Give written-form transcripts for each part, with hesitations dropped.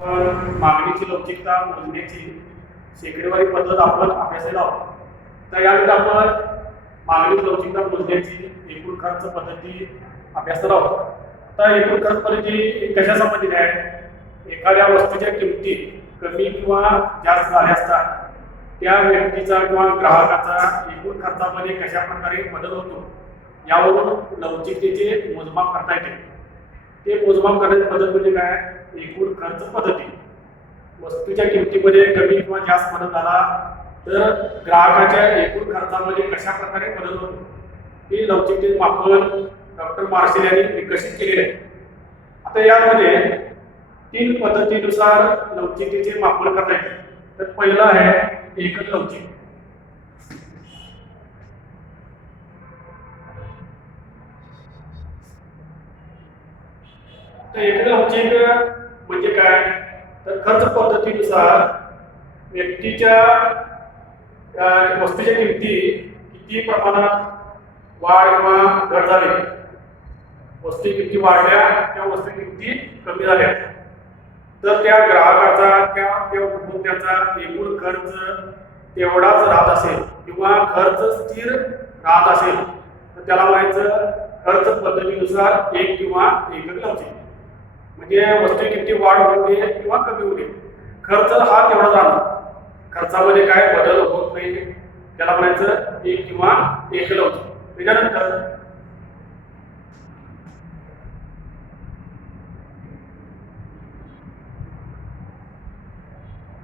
आपण मागणीची लवचिकता मोजण्याची शेकडेवारी पद्धत आपण अभ्यासायला आहोत. तर यामध्ये आपण मागणीची लवचिकता मोजण्याची एकूण खर्च पद्धती अभ्यासणार आहोत. आता एकूण खर्च पद्धती कशा संबंधित आहे? एखाद्या वस्तूच्या किमती कमी किंवा जास्त झाल्या असतात त्या व्यक्तीचा किंवा ग्राहकाचा एकूण खर्चामध्ये कशा प्रकारे बदल होतो यावरून लवचिकतेचे मोजमाप करता येते. ते मोजमाप करण्याची पद्धत म्हणजे काय? एकूण खर्च पद्धती. वस्तूच्या किमतीमध्ये कमी किंवा जास्त बदल झाला तर ग्राहकाच्या एकूण खर्चामध्ये कशा प्रकारे बदल होतो हे लवचिकतेचे मापन डॉक्टर मार्शल यांनी विकसित केलेले आहे. आता यामध्ये 3 पद्धतीनुसार लवचिकतेचे मापन करता येते. तर पहिलं आहे एकक लवचिक. तर एकक लवचिक म्हणजे काय? तर खर्च पद्धतीनुसार व्यक्तीच्या वस्तूच्या किमती किती प्रमाणात वाढ किंवा घट झाली, वस्तू किमती वाढल्या किंवा वस्तू किमती कमी झाल्या तर त्या ग्राहकाचा किंवा त्या उपभोक्त्याचा एकूण खर्च तेवढाच राहत असेल किंवा खर्च स्थिर राहत असेल तर त्याला म्हणायचं खर्च पद्धतीनुसार एक किंवा एकक लवचिक. म्हणजे वस्तू किमती वाढ होऊ दे किंवा कमी होऊ दे, खर्च हा तेवढा राहणार, खर्चामध्ये काय बदल होत नाही, त्याला म्हणायचं एक किंवा एक लवचिक. त्याच्यानंतर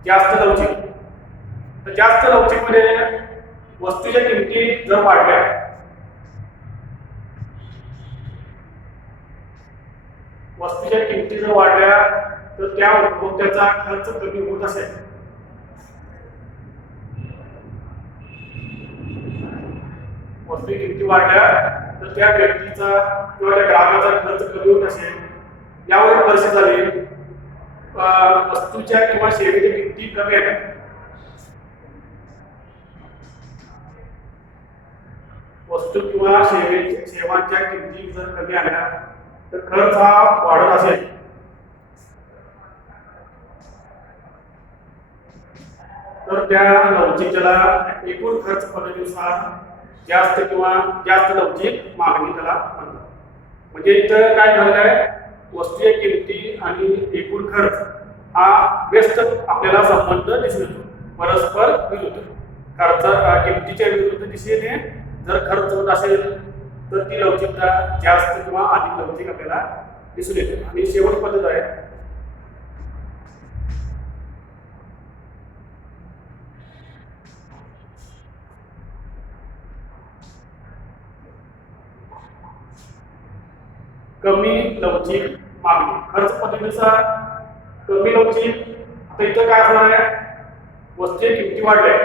जास्त लवचिक. तर जास्त लवचिक मध्ये वस्तूच्या किमती जर वाढल्या, वस्तूच्या किमती जर वाढल्या तर त्या उपभोक्त्याचा खर्च कमी होत असेल, वस्तू किमती वाढल्या तर त्या व्यक्तीचा किंवा त्या ग्राहकाचा खर्च कमी होत असेल, यावर परिस्थिती झाली वस्तूच्या किंवा सेवेच्या किमती कमी आहेत, वस्तू किंवा सेवांच्या किमती जर कमी आल्या तर खर्च हा वाढत असेल तर त्या लवचिकतेला एकूण खर्च पद्धतीनुसार जास्त किंवा जास्त लवचिक मागणी त्याला म्हणतात. म्हणजे इथं काय झालेलं आहे, वस्तूच्या किमती आणि एकूण खर्च हा व्यस्त आपल्याला संबंध दिसून येतो, परस्पर विरुद्ध. खर्च किमतीच्या विरुद्ध दिशेने जर खर्च होत असेल तर ती लवचिकता जास्त किंवा अधिक लवचिक आपल्याला दिसून येते. आणि शेवट पद्धत आहे कमी लवचिक मागणी. खर्च पद्धतीनुसार कमी लवचिक. आता इथं काय असणार आहे, वस्तूच्या किमती वाढल्या,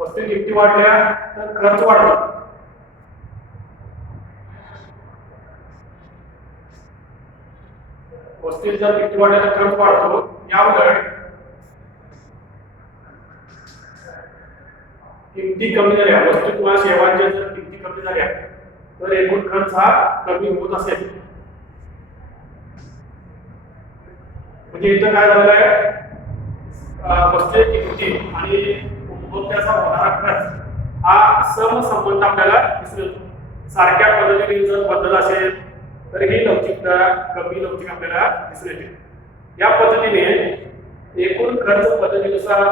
वस्तू किमती वाढल्या तर खर्च वाढतो, वस्तू जर किमती वाढल्या तर खर्च वाढतो. याउलट किमती कमी झाल्या, वस्तू किंवा सेवांच्या जर किमती कमी झाल्या तर एकूण खर्च हा कमी होत असेल. म्हणजे इथं काय झालेलं आहे, वस्तूच्या किमती आणि उपभोक्त्याचा होणारा खर्च हा समसंबंध आपल्याला दिसून येतो. सारख्या पद्धतीने जर बदल असेल तर ही लवचिकता कमी लवचिक आपल्याला दिसून येते. या पद्धतीने एकूण खर्च पद्धतीनुसार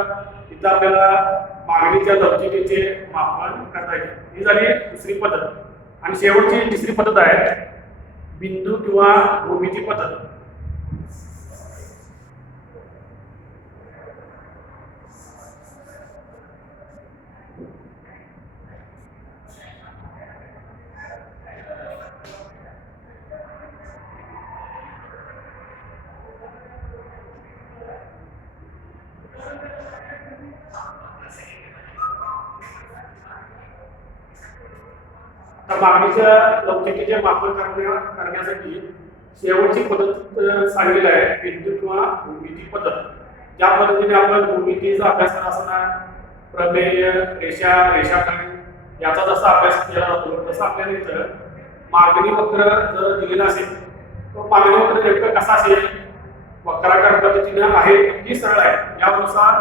इथं आपल्याला मागणीच्या लवचिकतेचे मापन करता येते. ही झाली दुसरी पद्धत. आणि शेवटची तिसरी पद्धत आहे बिंदू किंवा भूमिती पद्धत. तर मागणीच्या लवचिकतेचे मापन करण्यासाठी शेवटची पद्धत सांगितली आहे बिंदू किंवा भूमिती पद्धत. ज्या पद्धतीने आपण भूमितीचा अभ्यास करत असताना प्रमेय, रेषा, रेषाखंड याचा जसा अभ्यास केला जातो तसा आपल्याला इथं मागणी वक्र जर दिलेला असेल तो मागणी वक्र नेमकं कसा असेल, वक्राकार पद्धतीने आहे की सरळ आहे, यानुसार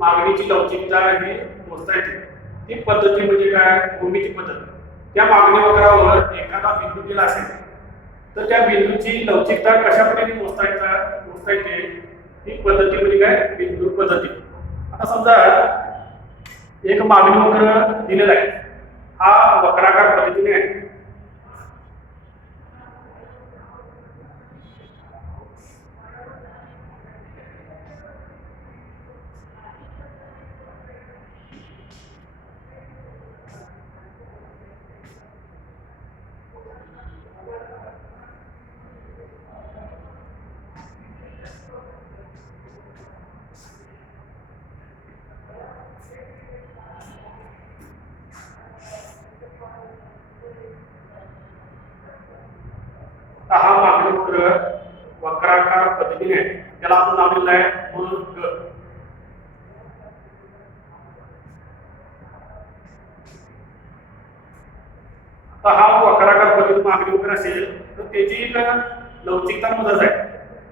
मागणीची लवचिकता ही मोजता येते. ती पद्धती म्हणजे काय, भूमिती पद्धत. त्या मागणी वक्रावर एखादा बिंदू दिला असेल तर त्या बिंदूची लवचिकता कशा पद्धतीने मोजता येते, ही पद्धती म्हणजे काय, बिंदू पद्धती. आता समजा एक मागणी वक्र दिलेला आहे, हा वक्राकार पद्धतीने आहे. हा मागणी वक्र वक्राकार पद्धतीने आहे, त्याला आपण नाव दिलं आहे मग. आता हा वक्राकार पद्धती मागणी वक्र असेल तर त्याची एक लवचिकता मोजायची आहे.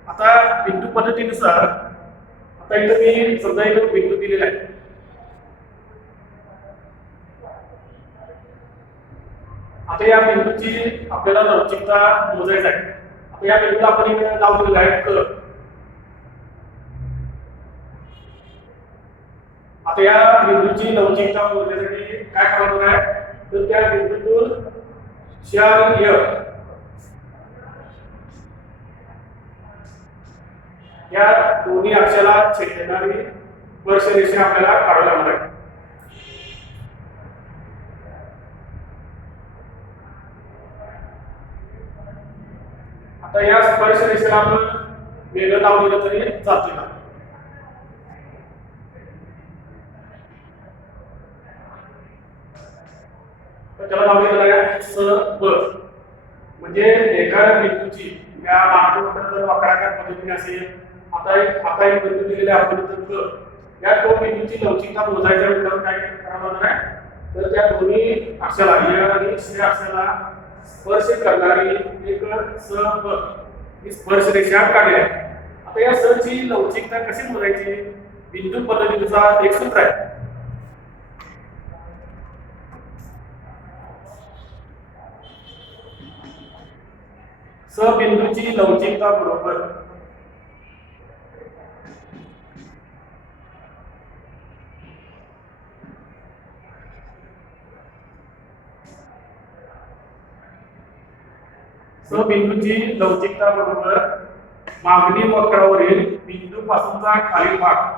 आता बिंदू पद्धतीनुसार आता इथं मी समजा इथं बिंदू दिलेला आहे, आता या बिंदूची आपल्याला लवचिकता मोजायची आहे. आता या बिंदूला आपण एक नाव दिलेलं आहे क. आता या बिंदूची लवचिकता मोजण्यासाठी काय करावं आहे, तर त्या बिंदूतून शार्य या दोन्ही अक्षाला छेदणारी स्पर्शरेषा आपल्याला काढावी लागणार आहे. आता या स्पर्शरेषेला आपण वेगळं नाव दिलं तरी चालते ना. त्याला नाव दिलेलं आहे स ब. म्हणजे एका बिंदूची या मागणी वक्राकार पद्धतीने असेल. आता एक बिंदू दिलेले आपण क, या दोन बिंदूची लवचिकता मोजायच्या वेळेला काय करावं लागणार, तर त्या दोन्ही अक्षराला या आणि श अक्षराला स्पर्श करणारी एक स ब ही स्पर्शरेषा काढली आहे. आता या स ची लवचिकता कशी मोजायची, बिंदू पद्धतीनुसार एक सूत्र आहे. स बिंदूची लवचिकता बरोबर स बिंदूची लवचिकता बरोबर मागणी वक्रावरील बिंदू पासूनचा खालील भाग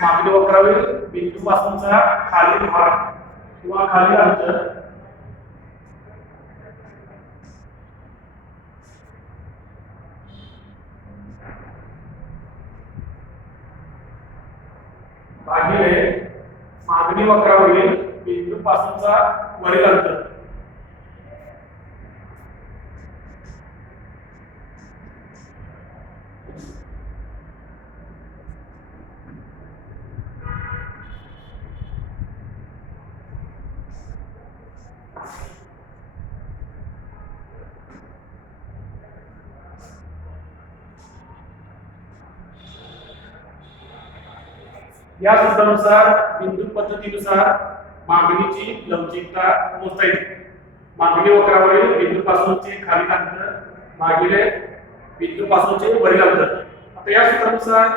मागणी वक्रावरील बिंदू पासूनचा खालील भाग किंवा खालील अंतर भागिले मागणी वक्रावरील बिंदू पासूनचा वरील अंतर. या सूत्रानुसार बिंदू पद्धतीनुसार मागणीची लवचिकता मोजता येते. मागणी वक्रावरील बिंदू पासूनचे खालील अंतर भागिले बिंदू पासूनचे वरील अंतर. आता या सूत्रानुसार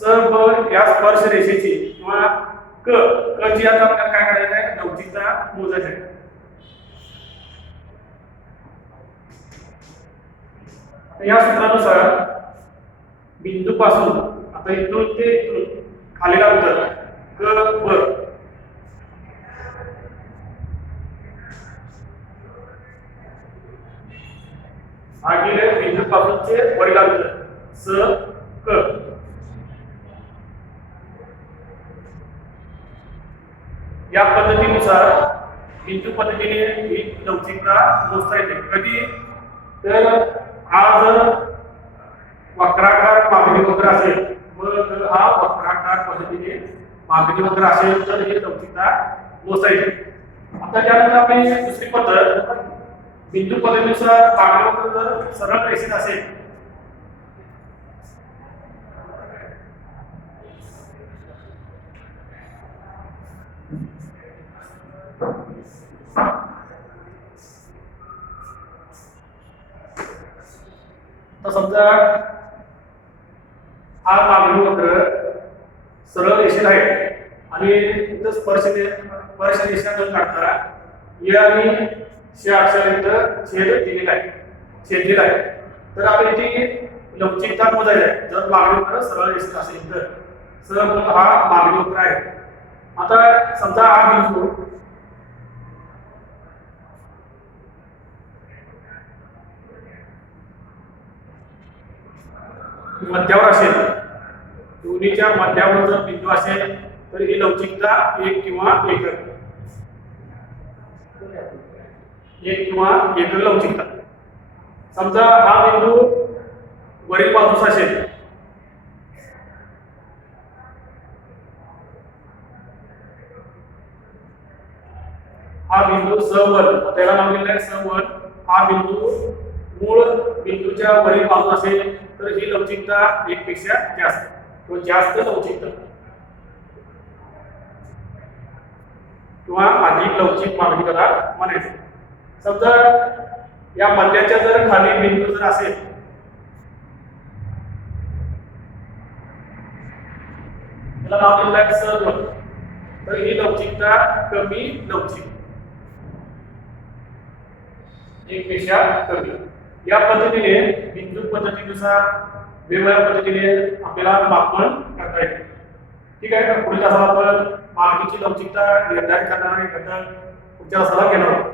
स ब या स्पर्श रेषेची किंवा क ची आता आपल्याला काय करायचं आहे, लवचिकता मोजायची आहे. या सूत्रानुसार बिंदू पासून आता इथून ते इथून खालील अंतर क ब भागिले बिंदू पासूनचे वरील अंतर स क. या पद्धतीनुसार बिंदू पद्धतीने ही लवचिकता मोजता येते. कधी तर हा जर वक्राकार मागणी वक्र असेल, मग हा वक्राकार पद्धतीने मागणी वक्र असेल तर ही लवचिकता मोजता येते. आता त्यानंतर आपली दुसरी पद्धत बिंदू पद्धतीनुसार मागणी वक्र जर सरळ रेषेत असेल तर समजा हा मागणी वक्र सरळ रेषेत आहे आणि इथं स्पर्श रेषा न काढता या आणि श अक्षर इथं छेद दिलेला आहे. तर आपण इथे लवचिकता मोजायची आहे. जर मागणी वक्र सरळ रेषेत असेल तर हा मागणी वक्र आहे. आता समजा हा बिंदू मध्यावर असेल, दोन्हीच्या मध्यावर जर बिंदू असेल तर ही लवचिकता 1 किंवा 1 लवचिकता. समजा हा बिंदू वरील बाजूस असेल, हा बिंदू स1 त्याला नाव दिलेलं आहे स1. हा बिंदू मूळ बिंदूच्या वरील बाजू असेल तर ही लवचिकता 1 पेक्षा जास्त किंवा जास्त लवचिकता किंवा अधिक लवचिक मागणी त्याला म्हणायचं. समजा या मध्याच्या जर खाली बिंदू जर असेल त्याला नाव दिलेलं आहे स2 तर ही लवचिकता कमी लवचिक 1 पेक्षा कमी. या पद्धतीने बिंदू पद्धतीनुसार वेगवेगळ्या पद्धतीने आपल्याला मापन करता येते. ठीक आहे. पुढील तासाला आपण मागणीची लवचिकता निर्धारित करणारे घटक पुढच्या तासाला घेणार आहोत.